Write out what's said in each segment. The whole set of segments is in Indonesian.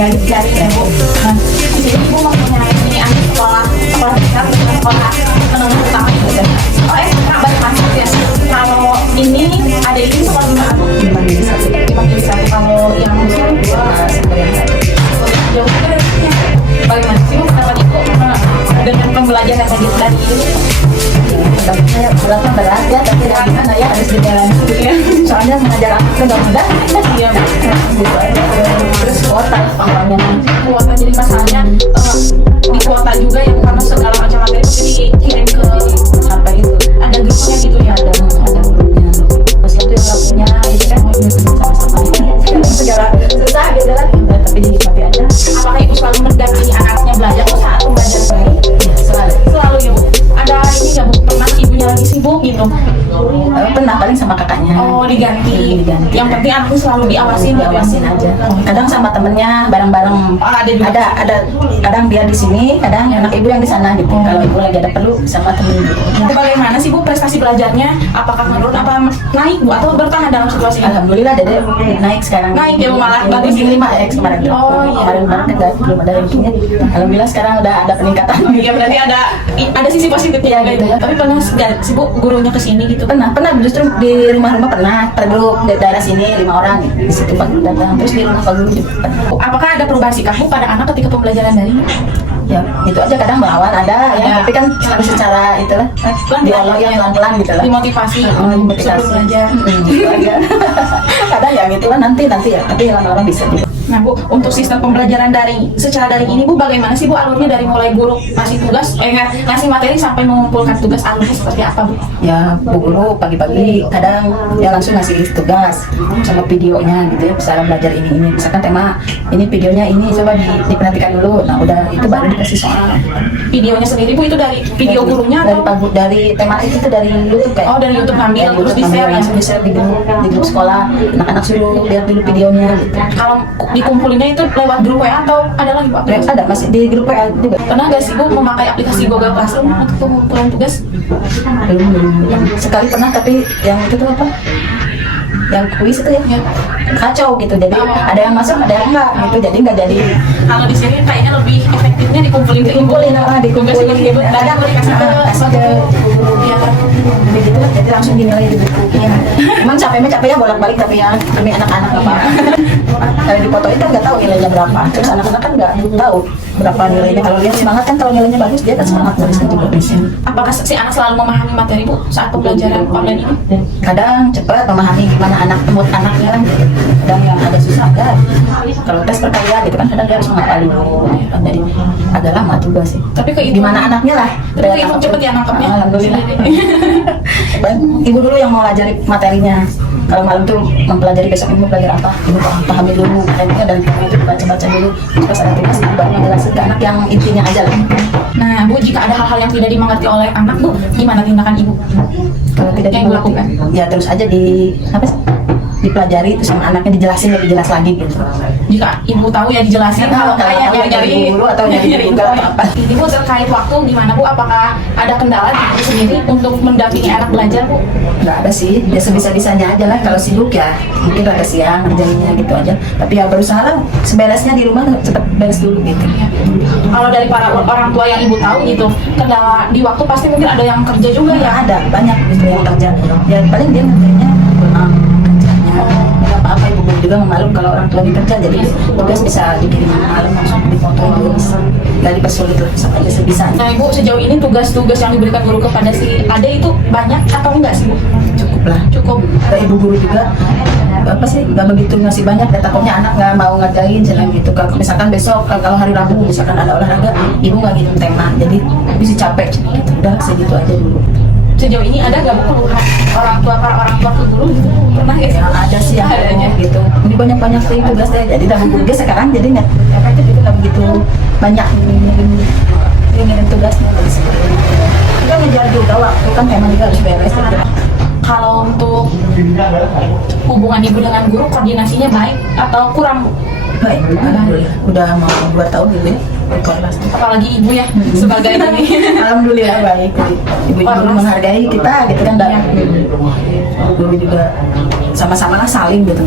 dari ya Bu. Nah, di sini Ibu mempunyai anak sekolah besar, sekolah menengah utama gitu kan. Oh Kerabat masuk ya. Kalau ini ada ini sekolah di mana Bu? Di Mandiri satu. Kalau yang musim jauh juga ya. Bagaimana sih Bu pendapat Ibu dengan pembelajaran dari ini? Saya berapa berat ya, tapi gimana ya harus dijalani gitu ya. Soalnya mengajar anak itu nggak mudah. Iya Gitu aja. Terus kuota pangkalnya. Kuota jadi masalahnya di kuota juga ya karena segala macam materi itu dikirim ke Sampai itu ada grupnya gitu ya. ada grupnya. Terus itu yang nggak punya, jadi kan mau nyusun sama-sama. Segala susah gitu kan. Tapi dinikmati aja. Apakah Ibu selalu mendampingi anaknya belajar tuh saat pembelajaran ini? Ya, selalu. Selalu ya Bu. Ada ini nggak Bu? Pernah ibunya lagi sibuk gitu? Pernah paling sama kakaknya. Oh diganti. Diganti. Yang penting anaknya selalu diawasin. Diawasin aja. Kadang sama temennya bareng-bareng. Oh, ada juga. Ada kadang dia di sini, kadang anak ibu yang di sana gitu. Kalau ibu lagi ada perlu sama temen gitu. Itu bagaimana sih Bu prestasi belajarnya? Apakah menurun apa naik Bu atau bertahan dalam situasi ini? Alhamdulillah Dede naik sekarang. Naik ya Bu, malah bagus. Ranking 5X kemarin tuh. Oh, iya. Kemarin kan belum ada rankingnya. Alhamdulillah sekarang udah ada peningkatan. Iya berarti ada sisi positifnya Iya, juga gitu Ibu. ya. Tapi pernah nggak sih Bu gurunya kesini gitu? Pernah justru di rumah-rumah pernah per grup di daerah sini 5 orang di situ Pak datang, terus di rumah Pak Guru juga pernah. Apakah ada perubahan sikap Bu pada anak ketika pembelajaran daring? Ya itu aja, kadang melawan ada ya, tapi kan harus secara itulah dialog yang pelan-pelan gitu lah. Dimotivasi Dimotivasi. sebelum belajar. Gitu aja. Kadang ya gitu lah, nanti ya, tapi lama-lama bisa juga. Nah Bu, untuk sistem pembelajaran daring secara daring ini Bu bagaimana sih Bu alurnya dari mulai guru ngasih tugas, ngasih materi sampai mengumpulkan tugas, alurnya seperti apa Bu? Ya Bu Guru pagi-pagi kadang ya langsung ngasih tugas sama videonya gitu ya, cara belajar ini misalkan tema ini, videonya ini, coba diperhatikan dulu. Nah udah itu baru dikasih soal. Videonya sendiri Bu itu dari video gurunya atau? Dari tema itu dari YouTube kayak. Oh dari YouTube ngambil, terus di share ya? langsung di share di grup sekolah, anak-anak suruh lihat dulu videonya gitu. Kalau dikumpulinnya itu lewat grup WA atau ada lagi Bu? Ada masih di grup WA juga. Pernah nggak sih Bu memakai aplikasi Google Classroom untuk pengumpulan tugas? Belum. Sekali pernah, tapi yang itu tuh apa? Yang kuis itu ya, kacau gitu. Jadi ada yang masuk, ada yang enggak gitu. Jadi nggak jadi. Kalau di sini kayaknya lebih efektifnya dikumpulin Dikumpulin dikumpulin. Ada dikasih ke kasih ke ya. begitu, jadi langsung dinilai di buku. Cuman capeknya bolak-balik, tapi ya demi anak-anak apa. Kalau di foto itu nggak tahu nilainya berapa. Terus anak-anak kan nggak tahu berapa nilainya. Kalau dia semangat kan, kalau nilainya bagus dia kan semangat tulisnya juga bisa. Apakah si anak selalu memahami materi Bu saat pembelajaran online ini? Kadang cepat memahami gimana mood anaknya kan, kadang yang agak susah ada. Kalau tes perkalian gitu kan kadang dia harus menghafal dulu kan, jadi agak lama juga sih. Tapi ke Gimana anaknya lah. Tapi ke ibu cepet ya nangkapnya. Alhamdulillah. Ibu dulu yang mau pelajari materinya. Kalau malam tuh mempelajari besok ibu belajar apa, ibu pahami dulu materinya, dan itu baca-baca dulu. Terus ada tugas ibu baru menjelaskan ke anak yang intinya aja lah. Nah Bu, jika ada hal-hal yang tidak dimengerti oleh anak Bu, gimana tindakan Ibu? Kalau tidak Yang Ibu lakukan? ya terus aja dipelajari, terus sama anaknya dijelasin lebih jelas lagi gitu. Jika Ibu tahu ya dijelasin, kalau kayak nyari guru atau nyari Google atau apa. Ibu terkait waktu gimana Bu? Apakah ada kendala di Ibu sendiri untuk mendampingi anak belajar Bu? Nggak ada sih, ya sebisa-bisanya aja lah. Kalau sibuk ya mungkin agak siang kerjanya gitu aja, tapi ya berusaha lah seberesnya di rumah tetap beres dulu gitu. Kalau dari para orang tua yang Ibu tahu gitu, kendala di waktu pasti mungkin ada yang kerja juga ya? Ya ada banyak gitu yang kerja, ya paling dia ngerjainnya kerjanya apa-apa. Ibu juga memaklum kalau orang tua kerja, jadi tugas bisa dikirim malam langsung dipoto dulu, nggak dipersulit lah, aja sebisanya. Nah Ibu, sejauh ini tugas-tugas yang diberikan guru kepada si Ade itu banyak atau enggak sih Bu? Cukup lah. Cukup. Dari ibu guru juga apa sih, nggak begitu ngasih banyak, dan takutnya anak nggak mau ngerjain jalan gitu. Kalau misalkan besok, kalau hari Rabu misalkan ada olahraga, ibu nggak ngirim tema, jadi bisa capek gitu. Udah segitu aja dulu. Sejauh ini ada nggak Bu keluhan para orang tua ke guru gitu? Pernah nggak sih? Ya, ada sih yang adanya gitu. Ini banyak sih tugasnya, jadi dah gugus sekarang jadi nggak efektif itu, nggak begitu banyak ngirim tugasnya dari sekarang. Kita ngejar juga waktu kan, memang juga harus beres. Kalau untuk hubungan Ibu dengan guru, koordinasinya baik atau kurang? Baik, alhamdulillah. Udah mau 2 tahun gitu ya. Ikhlas. Apalagi ibu ya sebagai ini. Alhamdulillah baik. Ibu guru menghargai kita gitu kan. Guru juga sama-sama lah saling gitu.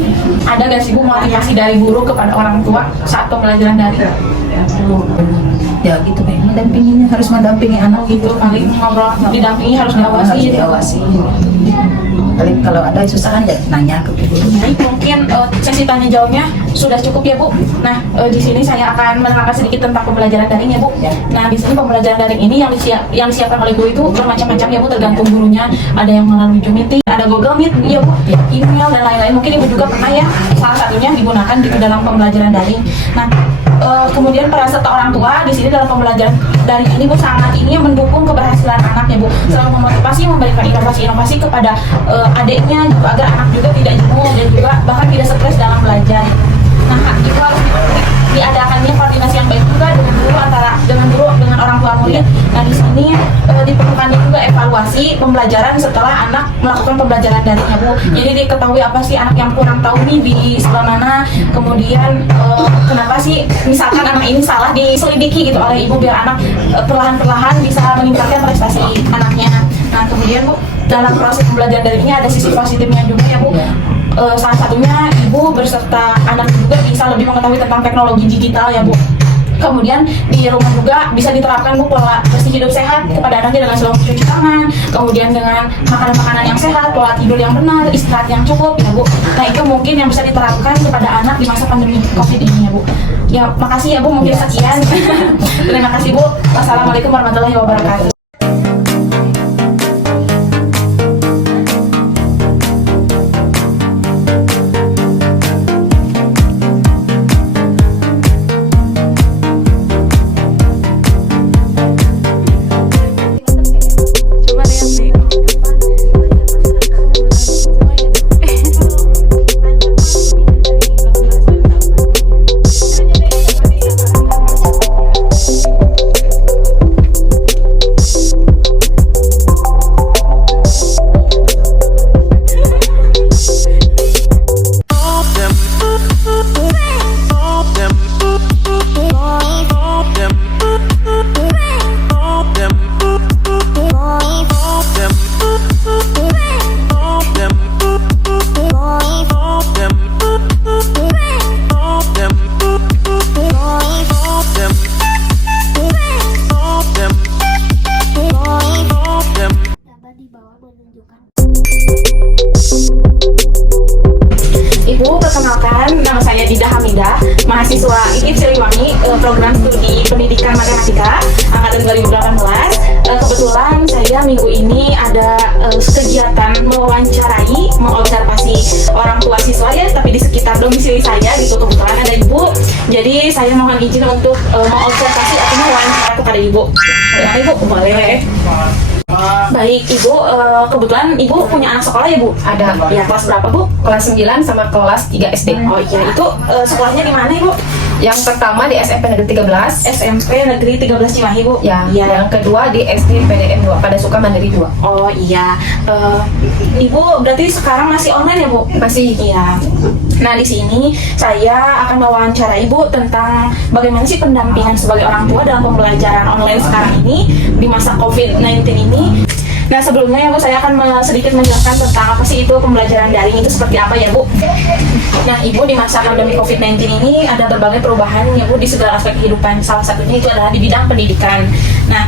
Ada nggak sih Bu motivasi dari guru kepada orang tua saat pembelajaran daring? Ya gitu kayak mendampinginya, harus mendampingi anak Gitu paling ngobrol didampingi harus diawasi harus gitu. diawasi. Paling kalau ada kesusahan ya nanya ke guru. Baik, mungkin sesi tanya jawabnya sudah cukup ya Bu. Nah, di sini saya akan menerangkan sedikit tentang pembelajaran daring ya Bu. Ya. Nah, di sini pembelajaran daring ini yang disiapkan oleh guru itu bermacam-macam ya Bu, tergantung gurunya. Ada yang melalui Zoom meeting, ada Google Meet, ya Bu, email dan lain-lain. Mungkin Ibu juga pernah ya salah satunya digunakan di dalam pembelajaran daring. Nah, kemudian peran serta orang tua di sini dalam pembelajaran daring ini Bu sangat ini yang mendukung keberhasilan anaknya Bu, selalu memotivasi memberikan inovasi-inovasi kepada adiknya juga, agar anak juga tidak jenuh dan juga bahkan tidak stres dalam belajar. Nah, itu harus diadakannya koordinasi yang baik juga dengan guru dengan orang tua murid. Nah, di sini diperlukan juga evaluasi pembelajaran setelah anak melakukan pembelajaran daringnya Bu. Jadi diketahui apa sih anak yang kurang tahu nih di sekolah mana, kemudian kenapa sih misalkan anak ini salah diselidiki gitu oleh ibu biar anak perlahan-perlahan bisa meningkatkan prestasi anaknya. Nah, kemudian Bu, dalam proses pembelajaran daring ini ada sisi positifnya juga ya Bu. Salah satunya ibu berserta anak juga bisa lebih mengetahui tentang teknologi digital ya Bu. Kemudian di rumah juga bisa diterapkan Bu pola bersih hidup sehat kepada anaknya dengan selalu cuci tangan, kemudian dengan makanan-makanan yang sehat, pola tidur yang benar, istirahat yang cukup ya Bu. Nah, itu mungkin yang bisa diterapkan kepada anak di masa pandemi COVID ini ya Bu. Ya, makasih ya Bu, mungkin sekian. Terima kasih Bu. Wassalamualaikum warahmatullahi wabarakatuh. Ibu, perkenalkan, nama saya Dida Hamidah, mahasiswa IKIP Siliwangi, program studi pendidikan matematika, angkatan 2018. Kebetulan saya minggu ini ada kegiatan mewawancarai, mengobservasi orang tua siswa ya, tapi di sekitar domisili saya gitu. Kebetulan ada ibu, jadi saya mohon izin untuk mengobservasi atau mewawancara kepada ibu. Ya, ibu boleh. Baik, Ibu, kebetulan Ibu punya anak sekolah ya, Bu? Ada. Ya, kelas berapa, Bu? Kelas 9 sama kelas 3 SD. Oh iya, itu sekolahnya di mana, Ibu? Yang pertama di SMP Negeri 13. SMP Negeri 13 Cimahi, Bu? Ya, Iya. yang kedua di SD PDN 2, pada Suka Mandiri 2. Oh iya, Ibu berarti sekarang masih online ya, Bu? Masih. Iya. Nah, di sini saya akan mewawancara Ibu tentang bagaimana sih pendampingan sebagai orang tua dalam pembelajaran online sekarang ini di masa COVID-19 ini. Nah, sebelumnya ya Bu, saya akan sedikit menjelaskan tentang apa sih itu pembelajaran daring itu seperti apa ya Bu. Nah, Ibu, di masa pandemi COVID-19 ini ada berbagai perubahan ya Bu di segala aspek kehidupan. Salah satunya itu adalah di bidang pendidikan. Nah,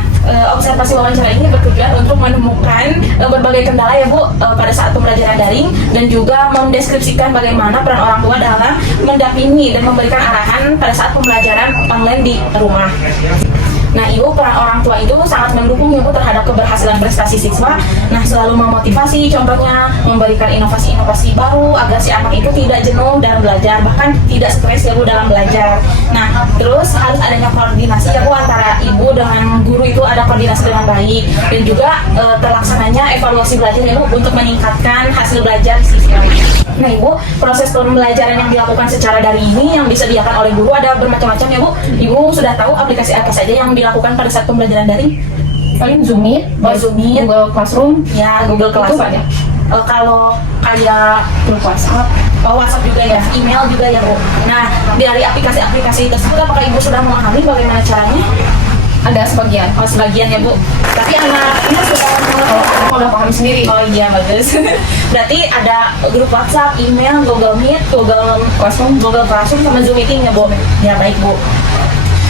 observasi wawancara ini bertujuan untuk menemukan berbagai kendala ya Bu pada saat pembelajaran daring dan juga mendeskripsikan bagaimana peran orang tua dalam mendampingi dan memberikan arahan pada saat pembelajaran online di rumah. Nah, Ibu, peran orang tua itu sangat mendukung ya Bu terhadap keberhasilan prestasi siswa. Nah, selalu memotivasi, contohnya memberikan inovasi-inovasi baru agar si anak itu tidak jenuh dalam belajar, bahkan tidak stres ya Bu dalam belajar. Nah, terus harus adanya koordinasi ya Bu antara Ibu dengan guru, itu ada koordinasi dengan baik, dan juga terlaksananya evaluasi belajar ya Bu untuk meningkatkan hasil belajar siswa. Nah, Ibu, proses pembelajaran yang dilakukan secara daring ini yang disediakan oleh guru ada bermacam-macam ya Bu. Ibu sudah tahu aplikasi apa saja yang dilakukan pada saat pembelajaran daring? Paling Zoom Meet, Zoom Meet, Google Classroom, ya Google Classroom. banyak. Kalau kayak grup WhatsApp, Oh, WhatsApp juga ya, email juga ya Bu. Nah, dari aplikasi-aplikasi tersebut apakah Ibu sudah memahami bagaimana caranya? Ada sebagian. Oh, sebagian ya Bu. Tapi anaknya sudah Kalau aku udah paham sendiri. Oh iya, bagus. Berarti ada grup WhatsApp, email, Google Meet, Google Classroom, sama Zoom meeting ya Bu. Ya baik Bu.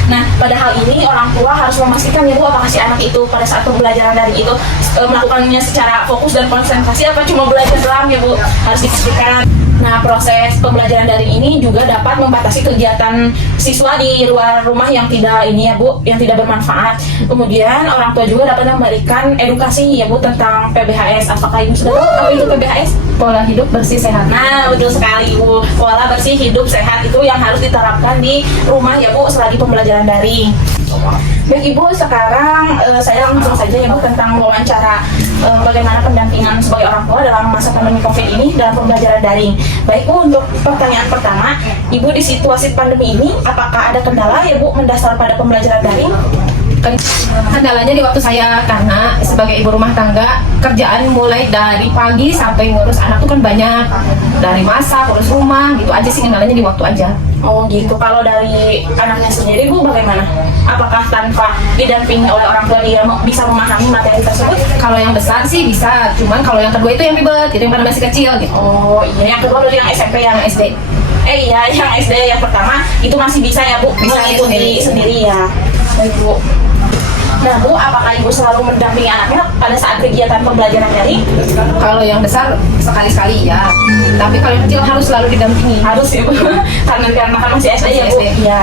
Nah, pada hal ini orang tua harus memastikan ya Bu, apakah si anak itu pada saat pembelajaran daring itu melakukannya secara fokus dan konsentrasi apa cuma belajar doang ya Bu, harus dipastikan. Nah, proses pembelajaran daring ini juga dapat membatasi kegiatan siswa di luar rumah yang tidak ini ya Bu, yang tidak bermanfaat. Kemudian orang tua juga dapat memberikan edukasi ya Bu tentang PBHS. Apakah Ibu sudah tahu apa itu PBHS? Pola hidup bersih sehat. Nah, betul sekali Bu. Pola bersih hidup sehat itu yang harus diterapkan di rumah ya Bu selagi pembelajaran daring. Baik Ibu, sekarang saya langsung saja ya Bu tentang wawancara bagaimana pendampingan sebagai orang tua dalam masa pandemi COVID ini dalam pembelajaran daring. Baik Bu, untuk pertanyaan pertama, Ibu di situasi pandemi ini apakah ada kendala ya Bu mendasar pada pembelajaran daring? Kendalanya di waktu saya, karena sebagai ibu rumah tangga kerjaan mulai dari pagi sampai ngurus anak tuh kan banyak, dari masak, ngurus rumah, gitu aja sih kendalanya di waktu aja. Oh gitu. Kalau dari anaknya sendiri Bu bagaimana? Apakah tanpa didampingi oleh orang tua dia bisa memahami materi tersebut? Kalau yang besar sih bisa, cuman kalau yang kedua itu yang ribet, itu yang pada masih kecil gitu. Oh iya, yang kedua dari yang SMP yang Yang SD. Iya, yang SD yang pertama itu masih bisa ya Bu, bisa ikuti sendiri ya. Baik Bu. Nah Bu, apakah Ibu selalu mendampingi anaknya pada saat kegiatan pembelajaran daring? Kalau yang besar sekali-sekali ya, tapi kalau yang kecil harus selalu didampingi. Harus ya Bu, karena kan masih SD ya Bu. SD. Iya.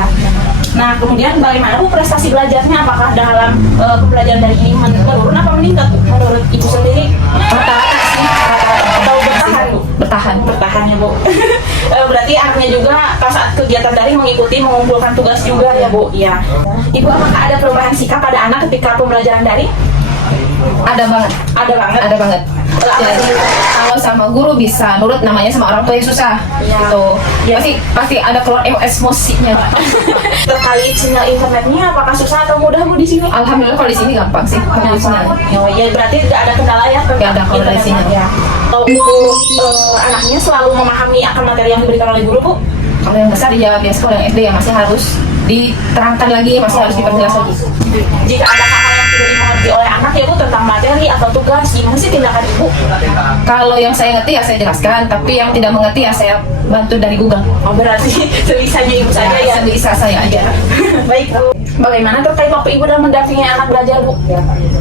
Nah kemudian bagaimana Bu prestasi belajarnya? Apakah dalam pembelajaran daring ini menurun apa meningkat Bu? Menurut Ibu sendiri? Rata-rata sih, rata-rata. Atau bertahan Bu? Bertahan. Ya Bu. Berarti artinya juga pas saat kegiatan daring mengikuti mengumpulkan tugas juga ya Bu. Iya. Ibu, apakah ada perubahan sikap pada anak ketika pembelajaran daring? Ada banget. Ada banget. Jadi, kalau sama guru bisa nurut, namanya sama orang tua yang susah. Iya. Gitu. Iya. Pasti ada keluar emosinya. Terkait sinyal internetnya apakah susah atau mudah Bu di sini? Alhamdulillah kalau di sini gampang sih. Kalau di sini. Oh ya, berarti tidak ada kendala ya? Nggak ada kalau dari sini. Ya. Kalau untuk anaknya selalu memahami akan materi yang diberikan oleh guru Bu? Kalau yang besar ya biasa, kalau yang SD ya masih harus diterangkan lagi, masih harus diperjelas lagi. Jika ada hal-hal yang tidak dimengerti oleh anak ya Bu tentang materi atau tugas, gimana sih tindakan Ibu? Kalau yang saya ngerti ya saya jelaskan, tapi yang tidak mengerti ya saya bantu dari Google. Oh berarti sebisanya Ibu saja ya? Bisa saya aja. Baik Bu. Bagaimana terkait waktu Ibu dalam mendampingi anak belajar Bu?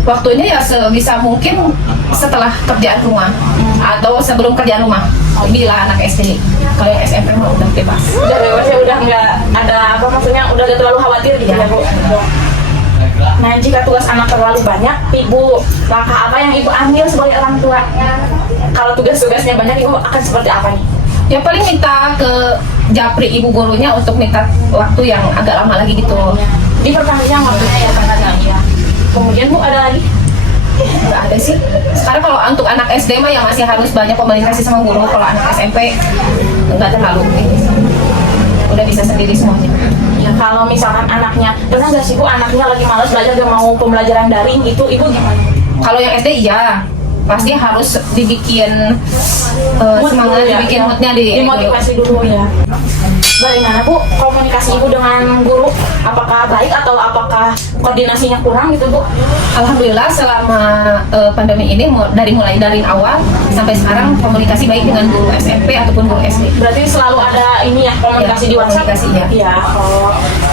Waktunya ya sebisa mungkin setelah kerjaan rumah atau sebelum kerjaan rumah. Bila anak SD, kalau yang SMP mah udah bebas. Udah bebas ya, udah nggak ada apa maksudnya, udah gak terlalu khawatir gitu ya Bu. Nah, jika tugas anak terlalu banyak, Ibu, langkah apa yang Ibu ambil sebagai orang tua? Kalau tugas-tugasnya banyak, Ibu akan seperti apa nih? Ya paling minta ke japri ibu gurunya untuk minta waktu yang agak lama lagi gitu. Diperpanjang waktunya ya kadang ya. Kemudian Bu ada lagi? Nggak ada sih. Sekarang kalau untuk anak SD mah ya masih harus banyak komunikasi sama guru. Kalau anak SMP nggak terlalu. Udah bisa sendiri semuanya. Ya kalau misalkan anaknya, pernah nggak sih Bu anaknya lagi malas belajar gak mau pembelajaran daring gitu, Ibu gimana? Kalau yang SD iya, pasti harus dibikin semangat, ya, dibikin ya. moodnya Dimotivasi dulu ya. Bagaimana Bu komunikasi Ibu dengan guru? Apakah baik atau apakah koordinasinya kurang gitu Bu? Alhamdulillah selama pandemi ini mulai dari awal sampai sekarang komunikasi baik dengan guru SMP ataupun guru SD. Berarti selalu ada ini ya komunikasi Ya, di WhatsApp? komunikasi, ya. Iya.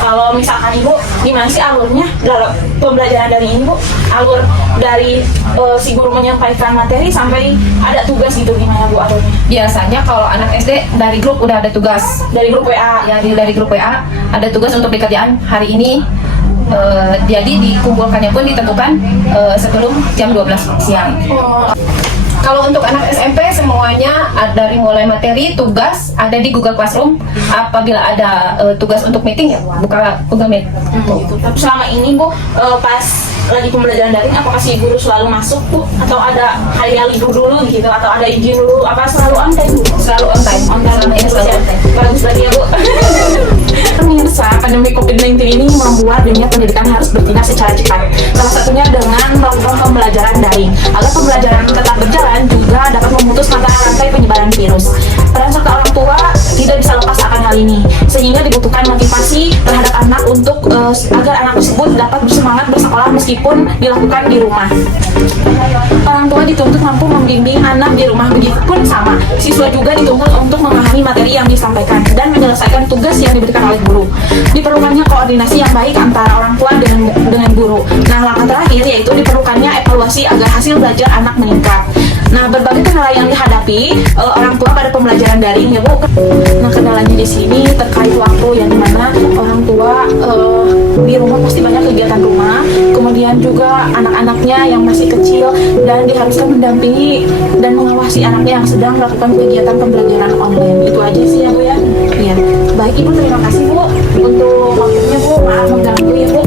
Kalau misalkan Ibu gimana sih alurnya dalam pembelajaran dari ini Bu? Alur dari si guru menyampaikan materi sampai ada tugas gitu, gimana Bu alurnya? Biasanya kalau anak SD dari grup udah ada tugas. Dari grup WA? Ya dari grup WA ada tugas untuk dikerjaan hari ini. Jadi dikumpulkannya pun ditentukan sebelum jam 12 siang. Oh. Kalau untuk anak SMP semuanya dari mulai materi, tugas ada di Google Classroom. Apabila ada tugas untuk meeting ya buka Google Meet. Gitu. Tapi selama ini Bu pas lagi pembelajaran daring, apakah si guru selalu masuk Bu? Atau ada hari libur dulu gitu? Atau ada izin dulu? Apa selalu on time Bu? Selalu on time. On time. Selama ini selalu on time. Bagus berarti ya Bu. Pemirsa, pandemi COVID-19 ini membuat dunia pendidikan harus bertindak secara cepat. Salah satunya dengan melakukan pembelajaran daring. Agar pembelajaran tetap berjalan juga dapat memutus mata rantai penyebaran virus. Peran serta orang tua tidak bisa lepas akan hal ini, sehingga dibutuhkan motivasi terhadap anak untuk agar anak tersebut dapat bersemangat bersekolah meskipun dilakukan di rumah. Orang tua dituntut mampu membimbing anak di rumah, begitupun sama. Siswa juga dituntut untuk memahami materi yang disampaikan dan menyelesaikan tugas yang diberikan oleh guru. Diperlukannya koordinasi yang baik antara orang tua dengan guru. Nah, langkah terakhir yaitu diperlukannya evaluasi agar hasil belajar anak meningkat. Nah, berbagai kendala yang dihadapi orang tua pada pembelajaran daring ya Bu. Nah, kendalanya di sini terkait waktu yang dimana orang tua di rumah pasti banyak kegiatan rumah, kemudian juga anak-anaknya yang masih kecil dan diharuskan mendampingi dan mengawasi anaknya yang sedang melakukan kegiatan pembelajaran online. Itu aja sih ya Bu ya. Iya. Baik Ibu, terima kasih Bu untuk waktunya Bu. Maaf mengganggu ya Bu.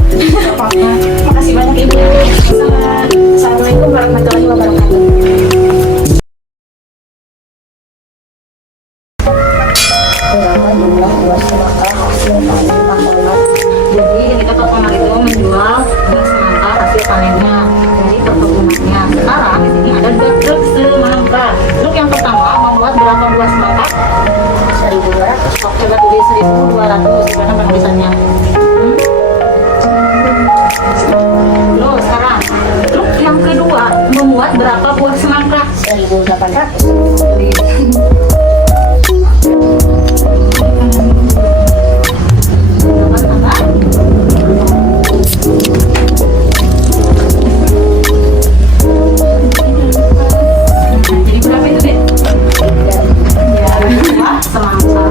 Makasih banyak Ibu. Assalamualaikum warahmatullahi wabarakatuh. Jumlah buah semangka hasil panen tahunan. Jadi kita pertama itu menjual buah semangka hasil panennya dari perkebunannya. Sekarang di sini ada 2 truk semangka. Truk yang pertama membuat berapa buah semangka? 1.200. Coba tulis 1.200 di mana penulisannya. Loh, sekarang truk yang kedua membuat berapa buah semangka? 1.800. Jadi berapa itu, Dek? Ya, 2 semangka.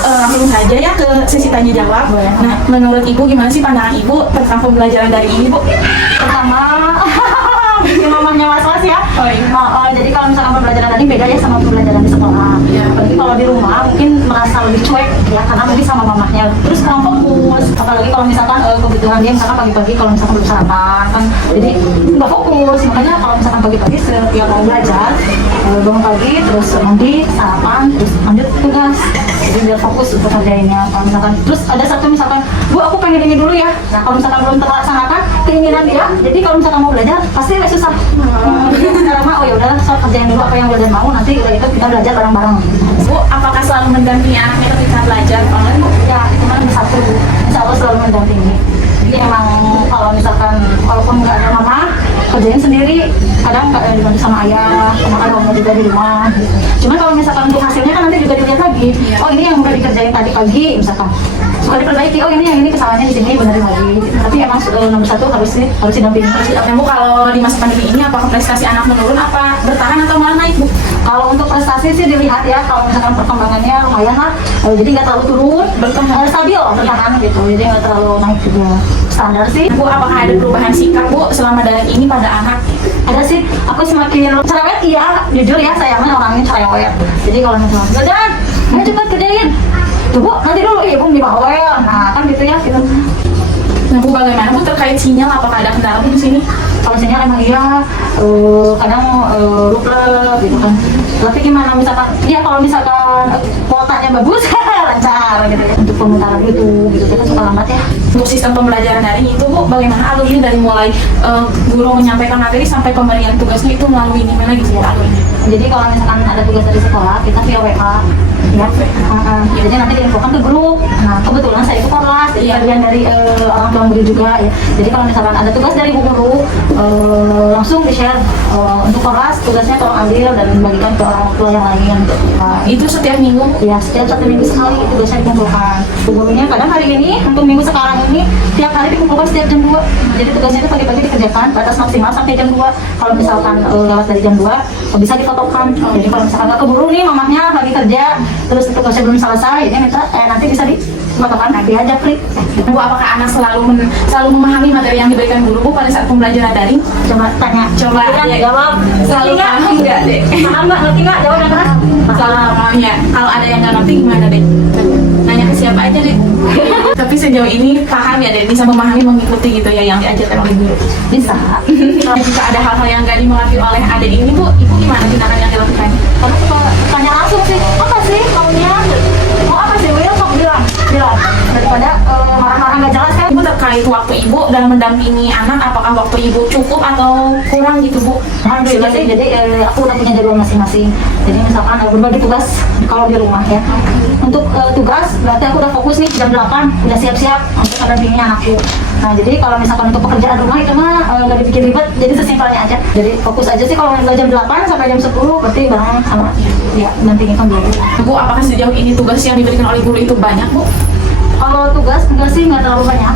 Langsung saja ya ke sesi tanya jawab. Nah, menurut Ibu gimana sih pandangan Ibu tentang pembelajaran daring ini Bu? Pertama bikin mamanya was-was ya. Oh, iya. Jadi kalau misalkan pembelajaran daring beda ya sama pembelajaran di sekolah. Iya. Apalagi kalau di rumah mungkin merasa lebih cuek ya karena mungkin sama mamahnya. Terus kurang fokus. Apalagi kalau misalkan kebutuhan dia misalkan pagi-pagi kalau misalkan belum sarapan kan, jadi nggak fokus. Makanya kalau misalkan pagi-pagi setiap mau belajar bangun pagi terus mandi sarapan terus lanjut tugas. Jadi biar fokus untuk kerjainnya. Kalau misalkan terus ada satu misalkan, Bu aku pengen ini dulu ya. Nah kalau misalkan belum terlaksanakan keinginan dia, jadi kalau misalkan mau belajar pasti susah. Jadi sekarang mah oh ya udah so kerjain dulu apa yang belajar mau, nanti itu kita belajar bareng-bareng. Bu, apakah selalu mendampingi anaknya ketika belajar online Bu? Ya itu kan satu, insya Allah selalu mendampingi. Jadi emang kalau misalkan walaupun nggak ada mama kerjain sendiri, kadang nggak dibantu sama ayah, sama kalau juga di rumah. Cuman kalau misalkan untuk hasilnya kan nanti juga dilihat lagi. Oh ini yang udah dikerjain tadi pagi misalkan, suka diperbaiki. Oh ini yang ini kesalahannya di sini benerin lagi. Tapi emang nomor 1 harus didampingi. Nah, Bu, kalau di masa pandemi ini apakah prestasi anak menurun apa bertahan atau malah naik Bu? Kalau untuk prestasi sih dilihat ya, kalau misalkan perkembangannya lumayan lah, jadi nggak terlalu turun, stabil, bertahan gitu, jadi nggak terlalu naik juga. Standar sih. Bu, apakah ada perubahan sikap Bu selama daring ini pada anak? Ada sih, aku semakin cerewet, iya, jujur ya, sayangnya orangnya cerewet. Jadi kalau misalnya, belajar, ayo cepat kerjain. Tuh Bu, nanti dulu, ibu di bawah. Nah kan gitu ya, gitu. Nah Bu, bagaimana Bu terkait sinyal? Apakah ada kendala Bu di sini? Kalau sinyal emang iya, kadang lupa gitu kan. Tapi gimana misalkan, ya kalau misalkan kuotanya bagus, lancar gitu ya. Untuk pemutaran gitu kan suka lambat ya. Untuk sistem pembelajaran daring itu Bu, bagaimana alurnya dari mulai guru menyampaikan materi sampai pemberian tugasnya itu melalui di mana gitu Bu alurnya? Jadi kalau misalkan ada tugas dari sekolah, kita via WA ya. Jadi nanti diinfokan ke grup. Nah kebetulan saya itu kelas, jadi bagian dari orang tua murid juga ya. Jadi kalau misalkan ada tugas dari bu guru, langsung di-share untuk kelas, tugasnya tolong ambil dan bagikan ke orang tua yang lain. Itu setiap minggu? Ya, setiap 1 minggu sekali tugasnya dikumpulkan. Bu gurunya kadang hari ini, untuk minggu sekarang ini, tiap hari dikumpulkan setiap jam 2. Jadi tugasnya itu pagi-pagi dikerjakan, batas maksimal sampai jam 2. Kalau misalkan lewat dari jam 2, bisa difotokan. Jadi kalau misalkan nggak keburu nih, mamahnya lagi kerja, terus tugasnya belum selesai, jadi minta nanti bisa difotokan, diajak klik. Bu, apakah anak selalu memahami materi yang diberikan guru Bu pada saat pembelajaran daring? Coba tanya. Coba ya, ya. jawab. Selalu paham nggak Dek? Paham nggak? Ngerti nggak? Jawab yang keras. Selalu paham ya. Kalau ada yang nggak ngerti gimana Dek? Nanya ke siapa aja Dek? Tapi sejauh ini paham ya, dan bisa memahami, mengikuti gitu ya yang diajarkan oleh guru. Bisa. Jika ada hal-hal yang nggak dimengerti oleh adik ini bu, ibu gimana tindakan yang dilakukan? Kalau tanya langsung sih, apa sih maunya? Mau apa sih? Will kok bilang daripada marah-marah nggak jelas kan? Ibu terkait waktu ibu dalam mendampingi anak, apakah waktu ibu cukup atau kurang gitu bu? Alhamdulillah sih, jadi aku udah punya jadwal masing-masing. Jadi misalkan berbagi tugas kalau di rumah ya. Untuk tugas berarti aku udah fokus nih jam 8 udah siap-siap untuk mendampingi anakku. Nah jadi kalau misalkan untuk pekerjaan rumah itu mah nggak dibikin ribet, jadi sesimpelnya aja. Jadi fokus aja sih kalau mulai jam 8 sampai jam 10 berarti bareng sama ya mendampingi kan dulu. Bu, apakah sejauh ini tugas yang diberikan oleh guru itu banyak bu? Kalau tugas enggak sih, nggak terlalu banyak.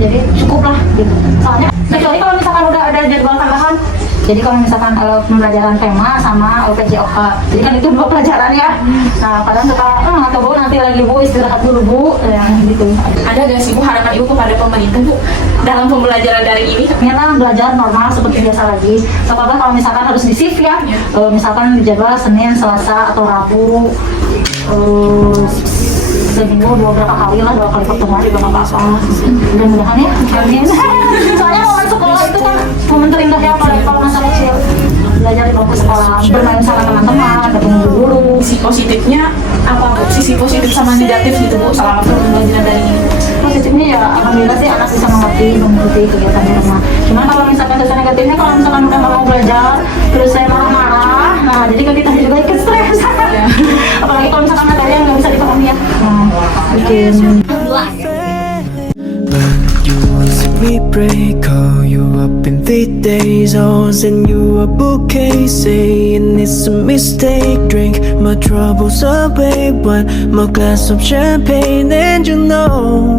Jadi cukup lah gitu. Soalnya kecuali kalau misalkan udah ada jadwal tambahan. Jadi kalau misalkan pembelajaran tema sama PJOK, jadi kan itu 2 pelajaran ya. Nah kadang suka nggak tahu bu, nanti lagi bu istirahat dulu bu, ya gitu. Ada gak sih bu harapan ibu kepada pemerintah bu dalam pembelajaran daring ini? Ternyata belajar normal seperti biasa lagi. Apabila kalau misalkan harus di shift ya, misalkan jadwal Senin, Selasa atau Rabu, seminggu 2 berapa kali lah, 2 kali pertemuan juga nggak apa-apa. Mudah-mudahan ya, amin. Soalnya momen sekolah itu kan momen terindah ya kalau masa kecil. Belajar di bangku sekolah, bermain sama teman-teman, ketemu guru. Sisi positifnya apa bu? Sisi positif sama negatif gitu bu selama pembelajaran daring ini? Positifnya ya alhamdulillah sih anak bisa mengikuti kegiatan di rumah. Cuman kalau misalkan sisi negatifnya, kalau misalkan udah nggak mau belajar terus saya marah-marah, nah jadi kan kita juga ikut stres. Apalagi kalau misalkan ada yang nggak bisa dipahami ya, bikin But you won't see me break. Call you up in 3 days. I'll send you a bouquet, saying it's a mistake. Drink my troubles away, one more glass of champagne, and you know